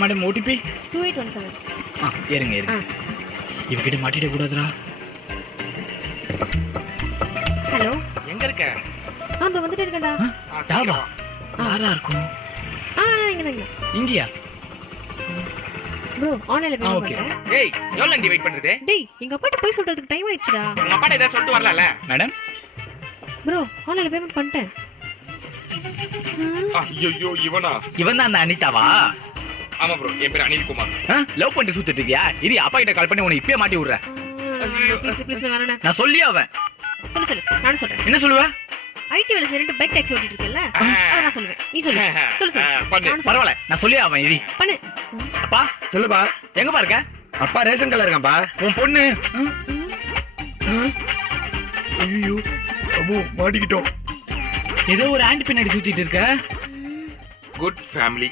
Madam OTP 2817. ஏறுங்க இவகிட்ட மாட்டிட கூடாதுடா. Hello, எங்க இருக்க? அந்த வந்துட்டே இருக்கேன்டா. டாவா யாரா இருக்கும்? இங்க இங்கயா? ப்ரோ ஆன்லைன்ல ஓகே. பேமெண்ட் பண்றேன். ஏய் எவ்வளவு நேரம் வெயிட் பண்றது? டேய் எங்க அப்பாட்ட போய் சொல்றதுக்கு டைம் ஆயிடுச்சுடா. உங்க அப்பாட்ட ஏதாவது சொல்லிட்டு வரலாம்ல? மேடம் ப்ரோ ஆன்லைன்ல பேமெண்ட் பண்ணிட்டேன். ஐயோ இவனா? இவன் தான் அந்த அனிதாவா? ஆமா ப்ரோ, என் பேர் அனில் குமார். லவ் பண்ணிட்டு சுத்திட்டு இருக்கியா? இரு அப்பா கிட்ட கால் பண்ணி உன்னை இப்பயே மாட்டி விடுறேன். ப்ளீஸ் நான் வேணானே. நான் சொல்லியே அவன். சொல்லு நானும் சொல்றேன். என்ன சொல்லுவ? ஐடி வேலை செய்யறேன்னு பைக் டாக்ஸி ஓட்டிட்டு இருக்கேல்ல, அத நான் சொல்லுவேன். நீ சொல்லு. பண்ணு. நானும் சொல்றேன். பரவாயில்ல நான் சொல்லியே அவன். இரி பண்ணு. அப்பா சொல்லுப்பா. எங்க பாருக்க? அப்பா ரேஷன் கடையில இருக்கான்பா. உன் பொண்ணு ஐயோ அம்மோ மாட்டிக்கிட்டோம். ஏதோ ஒரு ஆண்டி பின்னாடி சுத்திட்டு இருக்க. Good family.